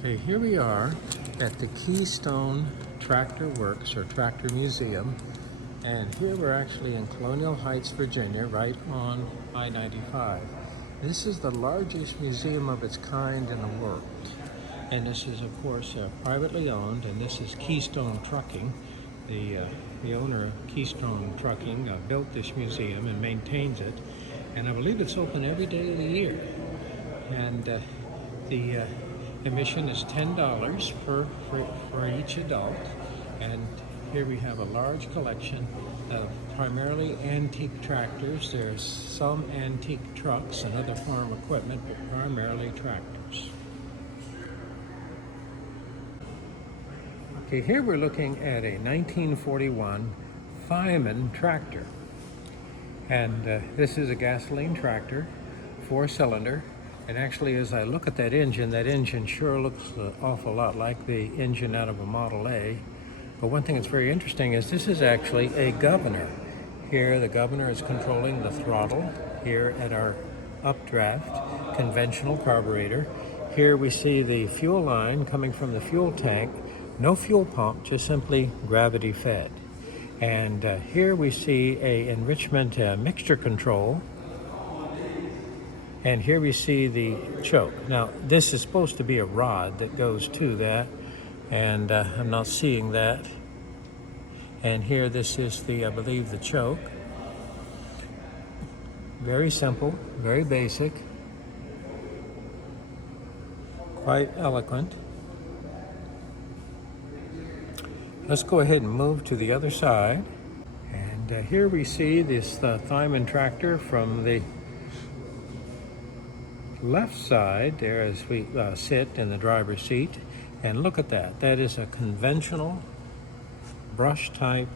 Okay, here we are at the Keystone Tractor Works or Tractor Museum, and here we're actually in Colonial Heights, Virginia, right on I-95. This is the largest museum of its kind in the world, and this is of course privately owned, and this is Keystone Trucking. The owner of Keystone Trucking built this museum and maintains it, and I believe it's open every day of the year. And the admission is $10 for each adult, and here we have a large collection of primarily antique tractors. There's some antique trucks and other farm equipment, but primarily tractors. Okay, here we're looking at a 1941 Fireman Tractor, and this is a gasoline tractor, 4-cylinder. And actually, as I look at that engine sure looks an awful lot like the engine out of a Model A. But one thing that's very interesting is this is actually a governor. Here, the governor is controlling the throttle here at our updraft conventional carburetor. Here we see the fuel line coming from the fuel tank. No fuel pump, just simply gravity fed. And here we see a enrichment mixture control. And here we see the choke. Now, this is supposed to be a rod that goes to that, and I'm not seeing that. And here, this is the, I believe, the choke. Very simple, very basic, quite eloquent. Let's go ahead and move to the other side. And here we see this Fireman Tractor from the left side there as we sit in the driver's seat, and look at that. That is a conventional brush type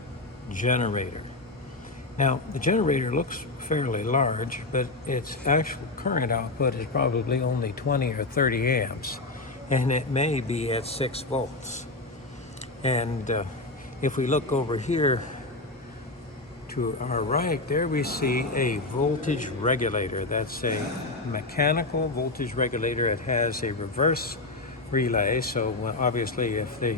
generator. Now, the generator looks fairly large, but its actual current output is probably only 20 or 30 amps, and it may be at 6 volts. And if we look over here to our right, there we see a voltage regulator. That's a mechanical voltage regulator. It has a reverse relay, so obviously if the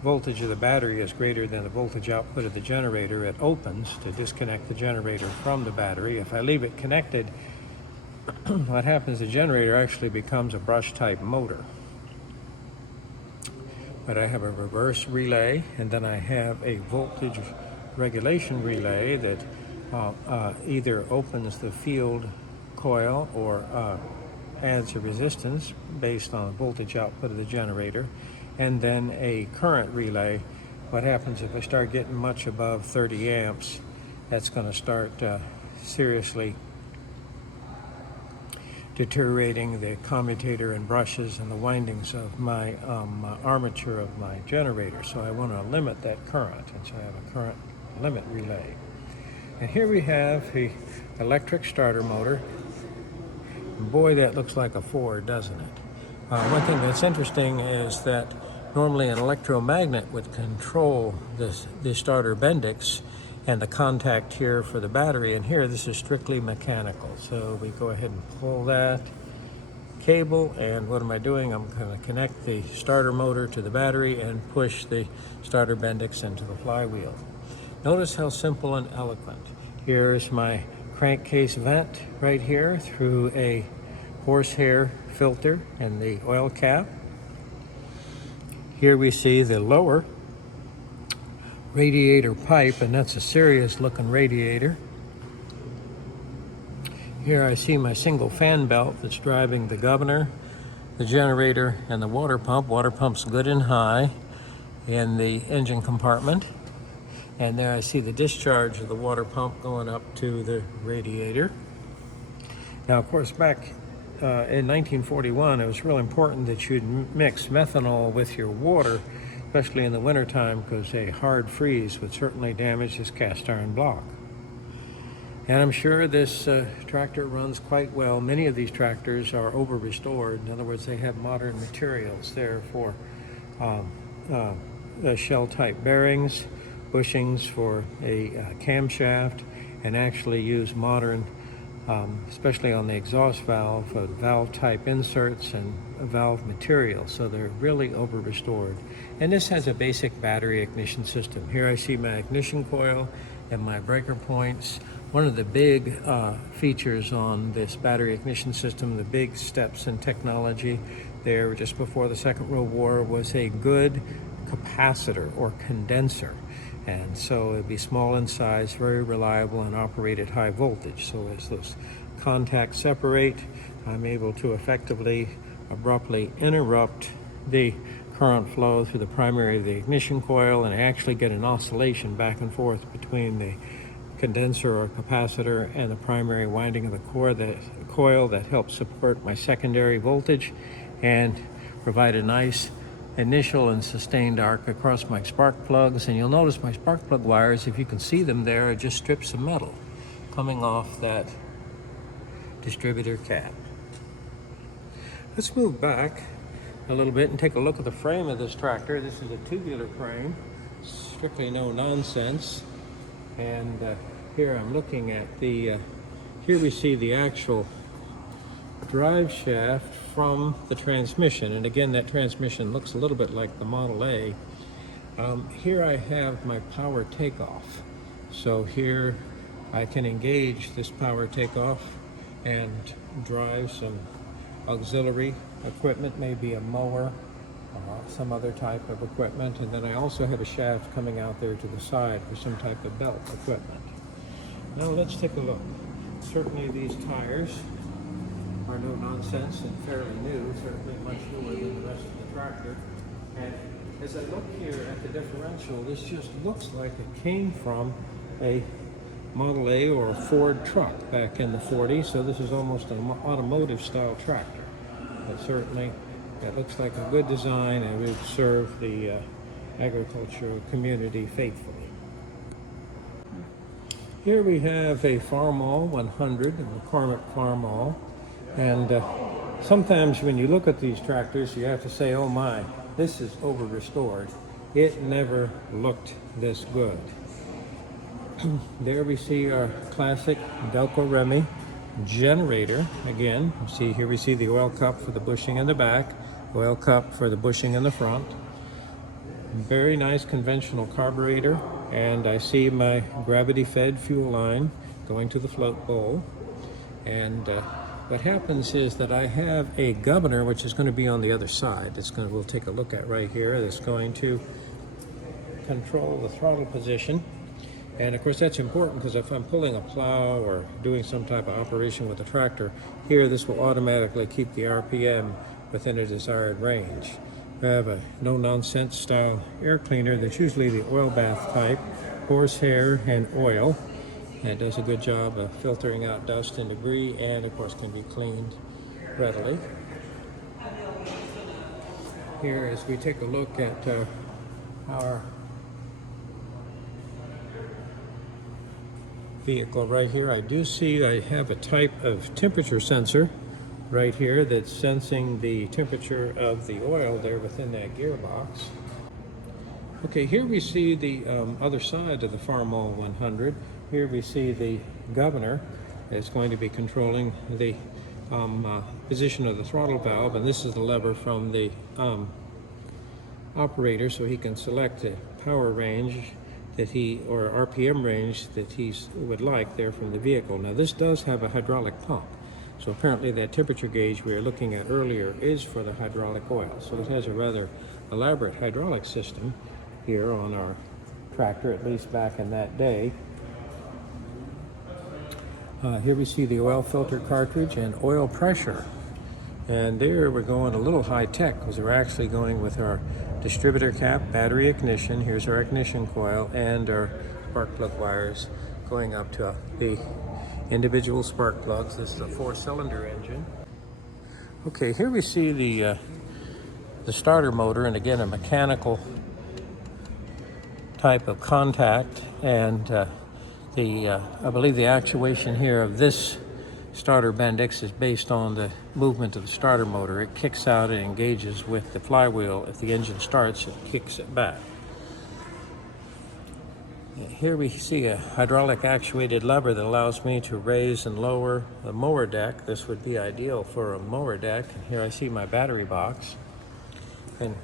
voltage of the battery is greater than the voltage output of the generator, it opens to disconnect the generator from the battery. If I leave it connected, what happens, the generator actually becomes a brush type motor. But I have a reverse relay, and then I have a voltage regulation relay that either opens the field coil or adds a resistance based on the voltage output of the generator, and then a current relay. What happens if I start getting much above 30 amps, that's going to start seriously deteriorating the commutator and brushes and the windings of my armature of my generator. So I want to limit that current, and so I have a current limit relay. And here we have the electric starter motor. And boy, that looks like a Ford, doesn't it? One thing that's interesting is that normally an electromagnet would control the starter bendix and the contact here for the battery, and here this is strictly mechanical. So we go ahead and pull that cable, and what am I doing? I'm going to connect the starter motor to the battery and push the starter bendix into the flywheel. Notice how simple and eloquent. Here's my crankcase vent right here through a horsehair filter and the oil cap. Here we see the lower radiator pipe, and that's a serious looking radiator. Here I see my single fan belt that's driving the governor, the generator, and the water pump. Water pump's good and high in the engine compartment. And there I see the discharge of the water pump going up to the radiator. Now, of course, back in 1941, it was real important that you'd mix methanol with your water, especially in the wintertime, because a hard freeze would certainly damage this cast iron block. And I'm sure this tractor runs quite well. Many of these tractors are over restored. In other words, they have modern materials there for shell type bearings, bushings for a camshaft, and actually use modern, especially on the exhaust valve type inserts and valve material, so they're really over restored. And this has a basic battery ignition system. Here I see my ignition coil and my breaker points. One of the big features on this battery ignition system, the big steps in technology there just before the Second World War, was a good capacitor or condenser. And so it'd be small in size, very reliable, and operate at high voltage. So as those contacts separate, I'm able to effectively, abruptly interrupt the current flow through the primary of the ignition coil, and I actually get an oscillation back and forth between the condenser or capacitor and the primary winding of the coil that helps support my secondary voltage and provide a nice initial and sustained arc across my spark plugs. And you'll notice my spark plug wires, if you can see them there, are just strips of metal coming off that distributor cap. Let's move back a little bit and take a look at the frame of this tractor. This is a tubular frame, strictly no nonsense. And here I'm looking at the, here we see the actual drive shaft from the transmission. And again, that transmission looks a little bit like the Model A. Here I have my power takeoff. So here I can engage this power takeoff and drive some auxiliary equipment, maybe a mower, some other type of equipment. And then I also have a shaft coming out there to the side for some type of belt equipment. Now let's take a look. Certainly these tires are no nonsense and fairly new, certainly much newer than the rest of the tractor. And as I look here at the differential, this just looks like it came from a Model A or a Ford truck back in the 40s, so this is almost an automotive style tractor. But certainly it looks like a good design and would serve the agricultural community faithfully. Here we have a Farmall 100, a McCormick Farmall. And sometimes when you look at these tractors, you have to say, oh my, this is over restored. It never looked this good. There we see our classic Delco Remy generator. Again, see here we see the oil cup for the bushing in the back, oil cup for the bushing in the front. Very nice conventional carburetor, and I see my gravity-fed fuel line going to the float bowl. And what happens is that I have a governor, which is going to be on the other side. We'll take a look at right here. That's going to control the throttle position. And of course that's important because if I'm pulling a plow or doing some type of operation with a tractor, here this will automatically keep the RPM within a desired range. I have a no-nonsense style air cleaner that's usually the oil bath type, horsehair and oil. And it does a good job of filtering out dust and debris, and of course can be cleaned readily. Here as we take a look at our vehicle right here, I do see I have a type of temperature sensor right here that's sensing the temperature of the oil there within that gearbox. Okay, here we see the other side of the Farmall 100. Here we see the governor is going to be controlling the position of the throttle valve, and this is the lever from the operator, so he can select the power range that or RPM range that he would like there from the vehicle. Now this does have a hydraulic pump, so apparently that temperature gauge we were looking at earlier is for the hydraulic oil. So it has a rather elaborate hydraulic system here on our tractor, at least back in that day. Here we see the oil filter cartridge and oil pressure. And there we're going a little high tech because we're actually going with our distributor cap, battery ignition. Here's our ignition coil and our spark plug wires going up to the individual spark plugs. This is a 4-cylinder engine. Okay, here we see the starter motor, and again a mechanical type of contact, and I believe the actuation here of this starter Bendix is based on the movement of the starter motor. It kicks out and engages with the flywheel. If the engine starts, it kicks it back. Here we see a hydraulic actuated lever that allows me to raise and lower the mower deck. This would be ideal for a mower deck. Here I see my battery box. And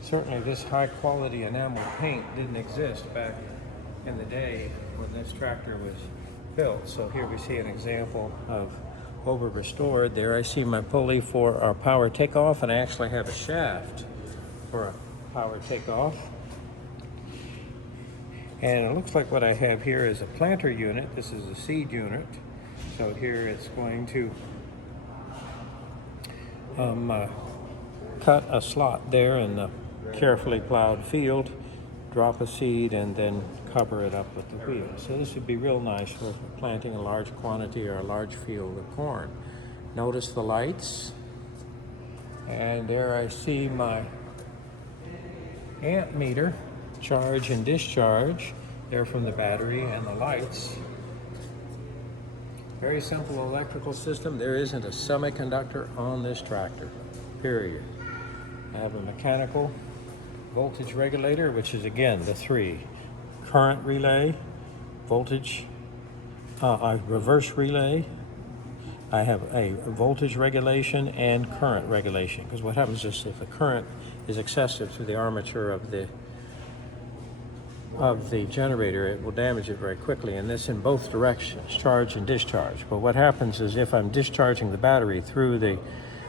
certainly this high quality enamel paint didn't exist back in the day when this tractor was built. So here we see an example of over restored. There I see my pulley for our power takeoff, and I actually have a shaft for a power takeoff. And it looks like what I have here is a planter unit. This is a seed unit. So here it's going to cut a slot there in the carefully plowed field, drop a seed, and then cover it up with the wheel. So this would be real nice for planting a large quantity or a large field of corn. Notice the lights. And there I see my amp meter, charge and discharge, there from the battery, and the lights. Very simple electrical system. There isn't a semiconductor on this tractor, period. I have a mechanical voltage regulator, which is again the three: current relay, voltage, reverse relay. I have a voltage regulation and current regulation, because what happens is if the current is excessive through the armature of the generator, it will damage it very quickly, and this in both directions, charge and discharge. But what happens is if I'm discharging the battery through the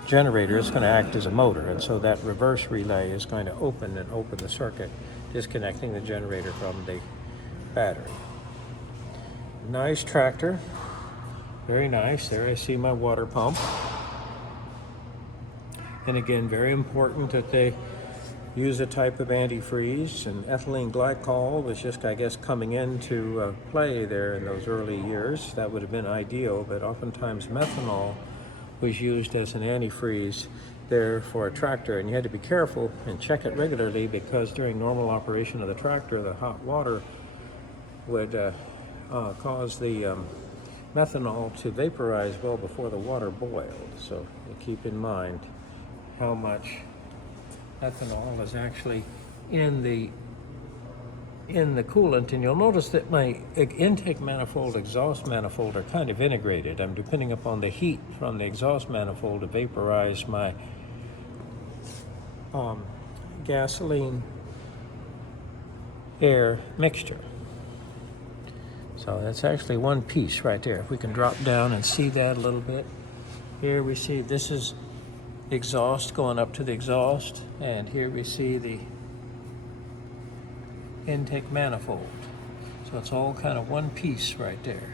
generator, it's going to act as a motor, and so that reverse relay is going to open the circuit, disconnecting the generator from the battery. Nice tractor, very nice. There I see my water pump, and again, very important that they use a type of antifreeze, and ethylene glycol was just, I guess, coming into play there in those early years. That would have been ideal, but oftentimes methanol was used as an antifreeze there for a tractor, and you had to be careful and check it regularly, because during normal operation of the tractor, the hot water would cause the methanol to vaporize well before the water boiled. So you keep in mind how much ethanol is actually in the coolant, and you'll notice that my intake manifold, exhaust manifold are kind of integrated. I'm depending upon the heat from the exhaust manifold to vaporize my gasoline air mixture. So that's actually one piece right there. If we can drop down and see that a little bit. Here we see this is exhaust going up to the exhaust, and here we see the intake manifold. So it's all kind of one piece right there.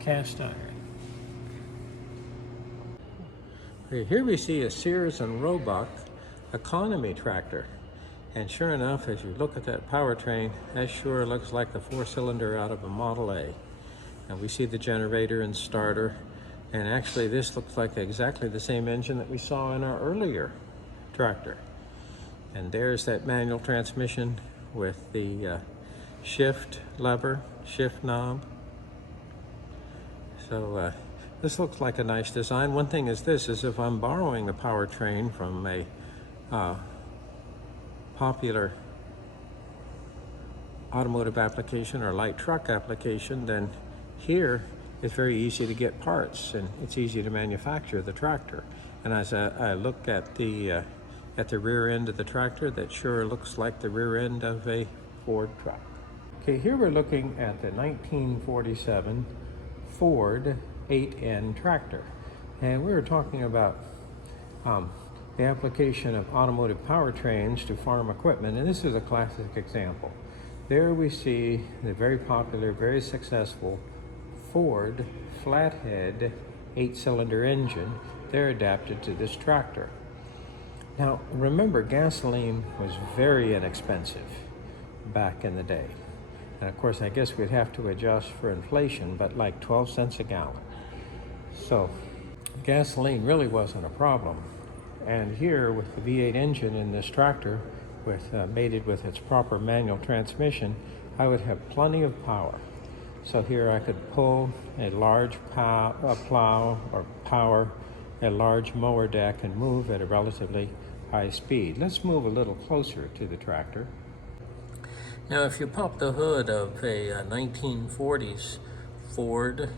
Cast iron. Here we see a Sears and Roebuck economy tractor. And sure enough, as you look at that powertrain, that sure looks like the four-cylinder out of a Model A. And we see the generator and starter. And actually, this looks like exactly the same engine that we saw in our earlier tractor. And there's that manual transmission with the shift lever, shift knob. So this looks like a nice design. One thing is this, is if I'm borrowing a powertrain from a popular automotive application or light truck application, then here it's very easy to get parts, and it's easy to manufacture the tractor. And as I look at the rear end of the tractor, that sure looks like the rear end of a Ford truck. Okay, here we're looking at the 1947 Ford 8N tractor, and we were talking about the application of automotive powertrains to farm equipment, and this is a classic example. There we see the very popular, very successful Ford Flathead 8-cylinder engine. They're adapted to this tractor. Now remember, gasoline was very inexpensive back in the day. And of course, I guess we'd have to adjust for inflation, but like 12 cents a gallon. So gasoline really wasn't a problem. And here with the V8 engine in this tractor, mated with its proper manual transmission, I would have plenty of power. So here I could pull a large plow or power a large mower deck and move at a relatively high speed. Let's move a little closer to the tractor. Now, if you pop the hood of a 1940s Ford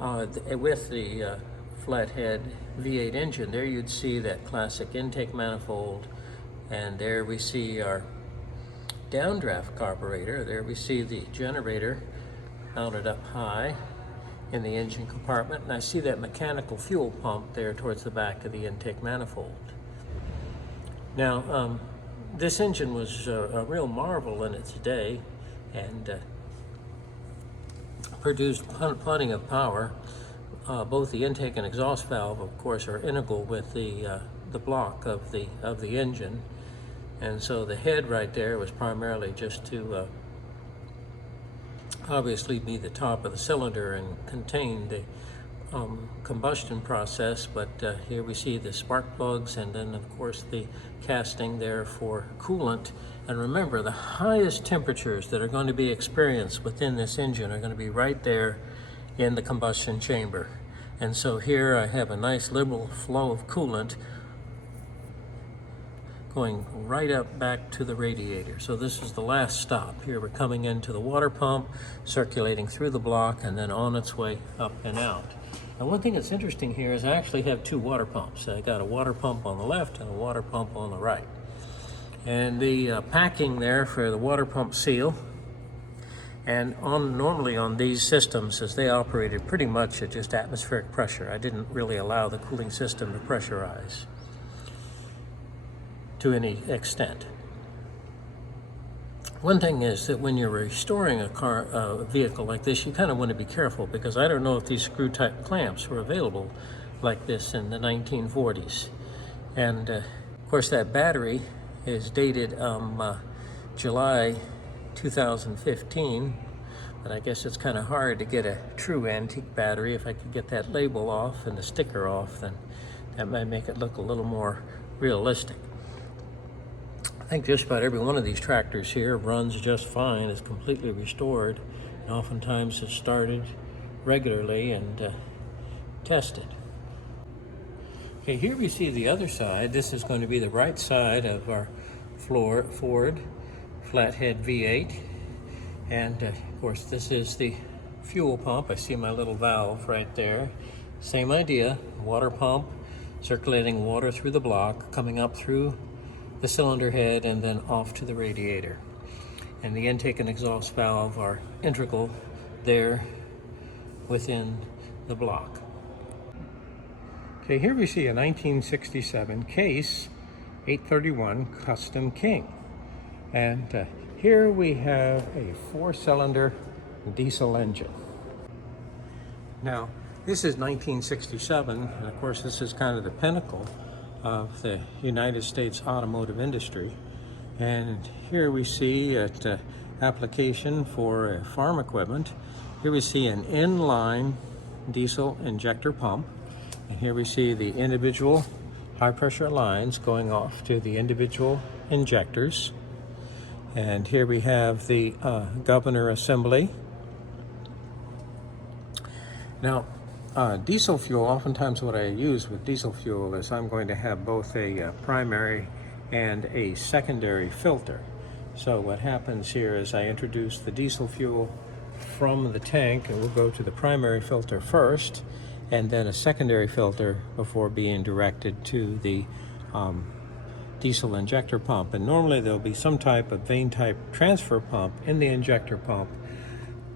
with the Flathead V8 engine, there you'd see that classic intake manifold, and there we see our downdraft carburetor. There we see the generator mounted up high in the engine compartment, and I see that mechanical fuel pump there towards the back of the intake manifold. Now, this engine was a real marvel in its day, and produced plenty of power. Both the intake and exhaust valve, of course, are integral with the block of the engine, and so the head right there was primarily just to obviously be the top of the cylinder and contain the combustion process, but here we see the spark plugs, and then of course the casting there for coolant. And remember, the highest temperatures that are going to be experienced within this engine are going to be right there in the combustion chamber. And so here I have a nice liberal flow of coolant going right up back to the radiator. So this is the last stop. Here we're coming into the water pump, circulating through the block, and then on its way up and out. Now, one thing that's interesting here is I actually have two water pumps. I got a water pump on the left and a water pump on the right. And the packing there for the water pump seal, and normally on these systems, as they operated pretty much at just atmospheric pressure, I didn't really allow the cooling system to pressurize to any extent. One thing is that when you're restoring a vehicle like this, you kind of want to be careful, because I don't know if these screw type clamps were available like this in the 1940s. And of course that battery is dated July 2015, but I guess it's kind of hard to get a true antique battery. If I could get that label off and the sticker off, then that might make it look a little more realistic. I think just about every one of these tractors here runs just fine, is completely restored, and oftentimes is started regularly and tested. Okay, here we see the other side. This is going to be the right side of our Ford Flathead V8, and of course this is the fuel pump. I see my little valve right there. Same idea, water pump, circulating water through the block, coming up through the cylinder head and then off to the radiator. And the intake and exhaust valve are integral there within the block. Okay, here we see a 1967 Case 831 Custom King. And here we have a 4-cylinder diesel engine. Now, this is 1967, and of course this is kind of the pinnacle of the United States automotive industry. And here we see an application for farm equipment. Here we see an inline diesel injector pump, and here we see the individual high pressure lines going off to the individual injectors. And here we have the governor assembly. Now, diesel fuel, oftentimes what I use with diesel fuel is I'm going to have both a primary and a secondary filter. So what happens here is I introduce the diesel fuel from the tank, and we'll go to the primary filter first, and then a secondary filter before being directed to the diesel injector pump. And normally there'll be some type of vane type transfer pump in the injector pump.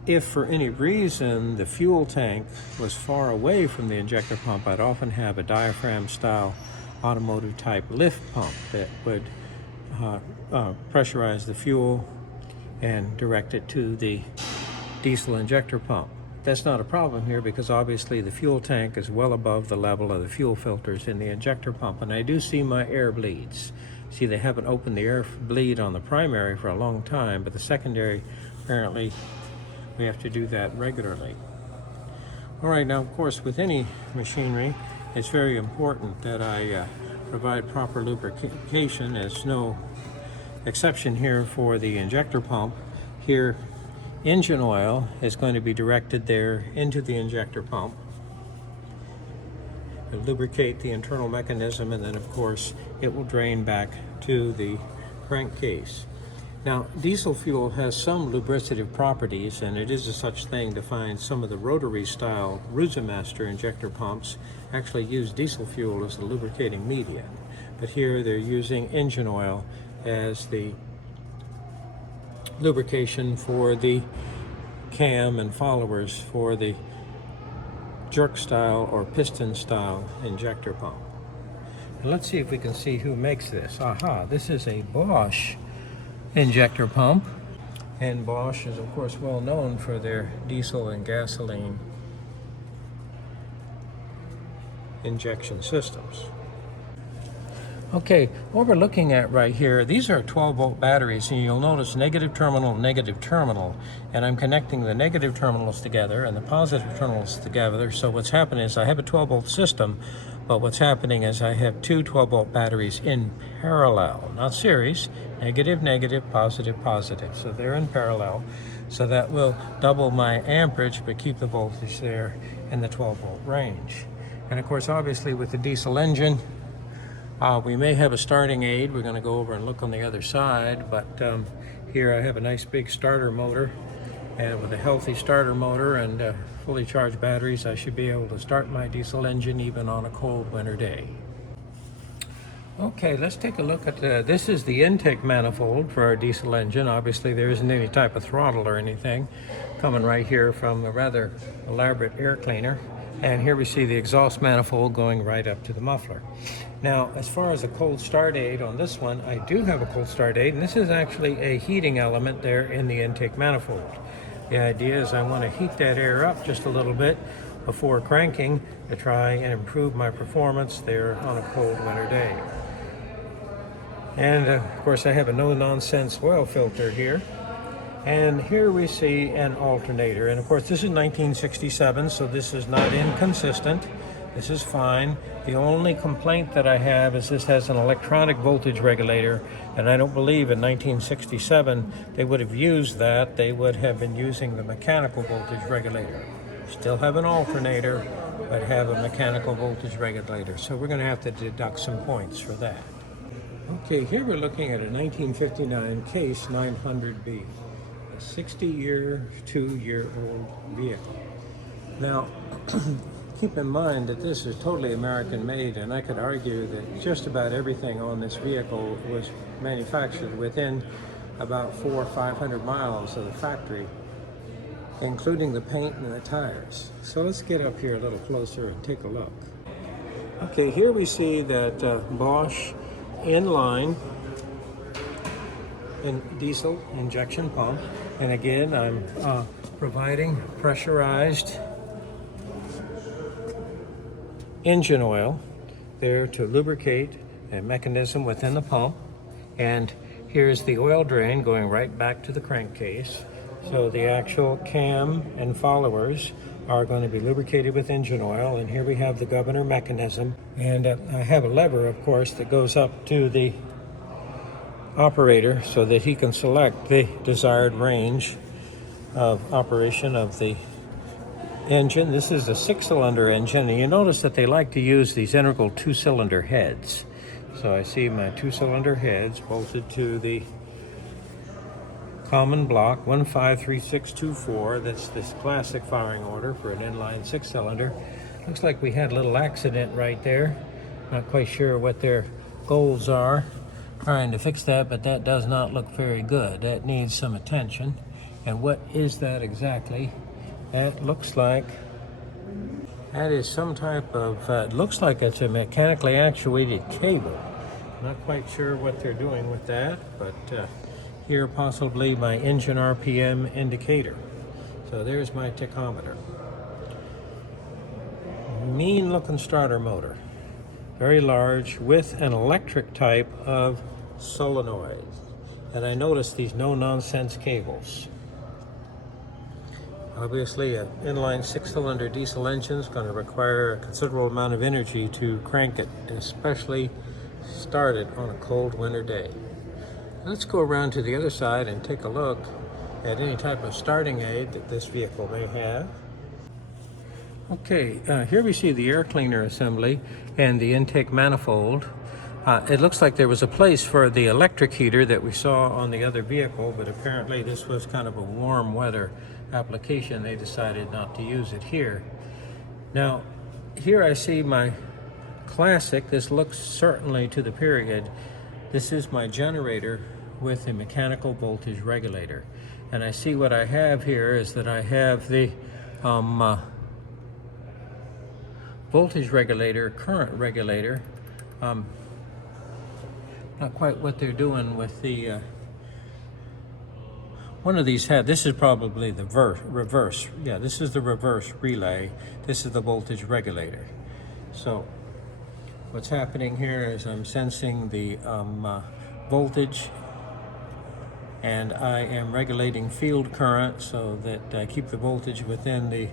If for any reason the fuel tank was far away from the injector pump, I'd often have a diaphragm style automotive type lift pump that would pressurize the fuel and direct it to the diesel injector pump. That's not a problem here, because obviously the fuel tank is well above the level of the fuel filters in the injector pump, and I do see my air bleeds. See, they haven't opened the air bleed on the primary for a long time, but the secondary, apparently we have to do that regularly. All right, now of course with any machinery, it's very important that I provide proper lubrication. There's no exception here for the injector pump. Here, engine oil is going to be directed there into the injector pump. It'll lubricate the internal mechanism, and then of course it will drain back to the crankcase. Now, diesel fuel has some lubricative properties, and it is a such thing to find some of the rotary style Ruzemaster injector pumps actually use diesel fuel as the lubricating media. But here they're using engine oil as the lubrication for the cam and followers for the jerk style or piston style injector pump. And let's see if we can see who makes this. Aha, this is a Bosch injector pump, and Bosch is of course well known for their diesel and gasoline injection systems. Okay, what we're looking at right here, these are 12-volt batteries, and you'll notice negative terminal, and I'm connecting the negative terminals together and the positive terminals together. So what's happening is I have a 12-volt system, but what's happening is I have two 12-volt batteries in parallel, not series, negative, positive. So they're in parallel, so that will double my amperage, but keep the voltage there in the 12-volt range. And of course, obviously with the diesel engine, we may have a starting aid. We're going to go over and look on the other side, but here I have a nice big starter motor, and with a healthy starter motor and fully charged batteries, I should be able to start my diesel engine even on a cold winter day. Okay, let's take a look at this is the intake manifold for our diesel engine. Obviously there isn't any type of throttle or anything coming right here from a rather elaborate air cleaner. And here we see the exhaust manifold going right up to the muffler. Now, as far as a cold start aid on this one, I do have a cold start aid, and this is actually a heating element there in the intake manifold. The idea is I want to heat that air up just a little bit before cranking to try and improve my performance there on a cold winter day. And of course I have a no-nonsense oil filter here. And here we see an alternator, and of course this is 1967, so this is not inconsistent. This is fine. The only complaint that I have is this has an electronic voltage regulator, and I don't believe in 1967 they would have used that. They would have been using the mechanical voltage regulator. Still have an alternator, but have a mechanical voltage regulator. So we're going to have to deduct some points for that. Okay, here we're looking at a 1959 Case 900B. 62-year-old vehicle. Now, keep in mind that this is totally American made, and I could argue that just about everything on this vehicle was manufactured within about 400 or 500 miles of the factory, including the paint and the tires. So let's get up here a little closer and take a look. Okay, here we see that Bosch Inline diesel injection pump, and again I'm providing pressurized engine oil there to lubricate a mechanism within the pump, and here's the oil drain going right back to the crankcase. So the actual cam and followers are going to be lubricated with engine oil, and here we have the governor mechanism, and I have a lever of course that goes up to the operator so that he can select the desired range of operation of the engine. This is a 6-cylinder engine, and you notice that they like to use these integral 2-cylinder heads. So I see my 2-cylinder heads bolted to the common block 153624. That's this classic firing order for an inline 6-cylinder. Looks like we had a little accident right there. Not quite sure what their goals are trying to fix that, but that does not look very good. That needs some attention. And what is that exactly? That looks like that is some type of it looks like it's a mechanically actuated cable. Not quite sure what they're doing with that, but here possibly my engine RPM indicator. So there's my tachometer. Mean looking starter motor, very large, with an electric type of solenoid. And I noticed these no-nonsense cables. Obviously an inline 6-cylinder diesel engine is going to require a considerable amount of energy to crank it, especially start it on a cold winter day. Let's go around to the other side and take a look at any type of starting aid that this vehicle may have. Okay, here we see the air cleaner assembly and the intake manifold. It looks like there was a place for the electric heater that we saw on the other vehicle, but apparently this was kind of a warm weather application. They decided not to use it here. Now, here I see my classic. This looks certainly to the period. This is my generator with a mechanical voltage regulator. And I see what I have here is that I have the voltage regulator, current regulator. Not quite what they're doing with the one of these this is probably the reverse. Yeah, this is the reverse relay. This is the voltage regulator. So what's happening here is I'm sensing the voltage, and I am regulating field current so that I keep the voltage within the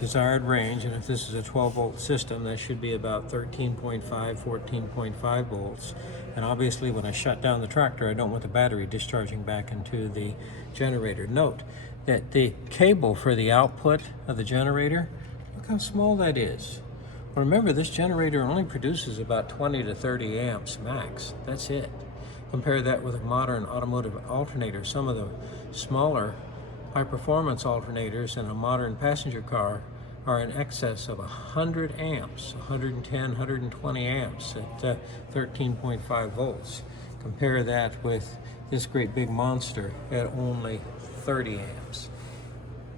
desired range. And if this is a 12-volt system, that should be about 13.5, 14.5 volts. And obviously when I shut down the tractor, I don't want the battery discharging back into the generator. Note that the cable for the output of the generator, look how small that is. Well, remember, this generator only produces about 20 to 30 amps max. That's it. Compare that with a modern automotive alternator. Some of the smaller high-performance alternators in a modern passenger car are in excess of 100 amps, 110, 120 amps at 13.5 volts. Compare that with this great big monster at only 30 amps.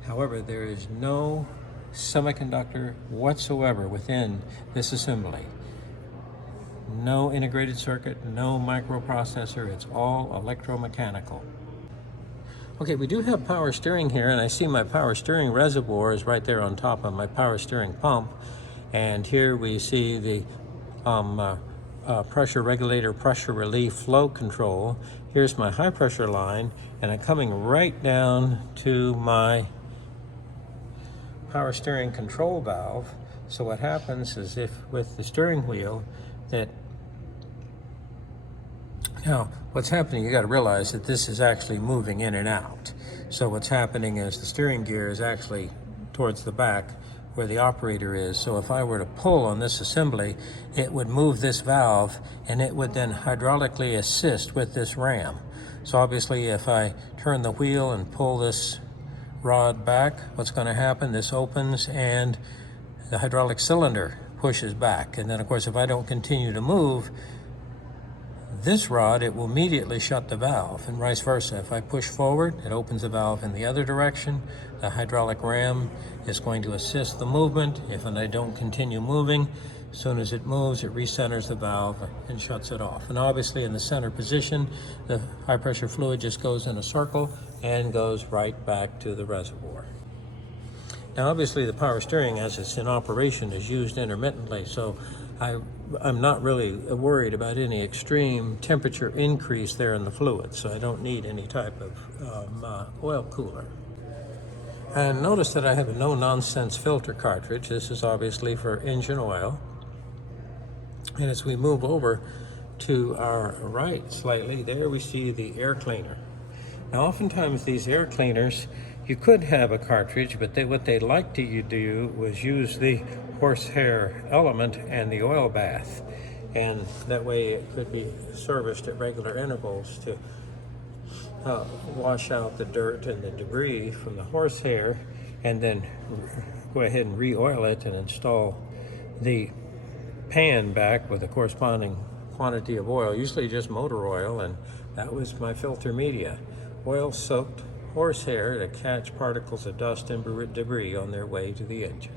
However, there is no semiconductor whatsoever within this assembly. No integrated circuit, no microprocessor. It's all electromechanical. Okay, we do have power steering here, and I see my power steering reservoir is right there on top of my power steering pump. And here we see the pressure regulator, pressure relief, flow control. Here's my high pressure line, and I'm coming right down to my power steering control valve. So what happens is, if with the steering wheel, that now, what's happening, you got to realize that this is actually moving in and out. So what's happening is the steering gear is actually towards the back where the operator is. So if I were to pull on this assembly, it would move this valve, and it would then hydraulically assist with this ram. So obviously, if I turn the wheel and pull this rod back, what's going to happen? This opens and the hydraulic cylinder pushes back. And then, of course, if I don't continue to move this rod, it will immediately shut the valve, and vice versa. If I push forward, it opens the valve in the other direction. The hydraulic ram is going to assist the movement. If I don't continue moving, as soon as it moves, it recenters the valve and shuts it off. And obviously in the center position, the high pressure fluid just goes in a circle and goes right back to the reservoir. Now obviously the power steering, as it's in operation, is used intermittently, so I'm not really worried about any extreme temperature increase there in the fluid, so I don't need any type of oil cooler. And notice that I have a no-nonsense filter cartridge. This is obviously for engine oil. And as we move over to our right slightly, there we see the air cleaner. Now oftentimes these air cleaners, you could have a cartridge, but what they like to do was use the horsehair element and the oil bath. And that way it could be serviced at regular intervals to wash out the dirt and the debris from the horsehair, and then go ahead and re-oil it and install the pan back with a corresponding quantity of oil, usually just motor oil, and that was my filter media. Oil-soaked horsehair to catch particles of dust and debris on their way to the engine.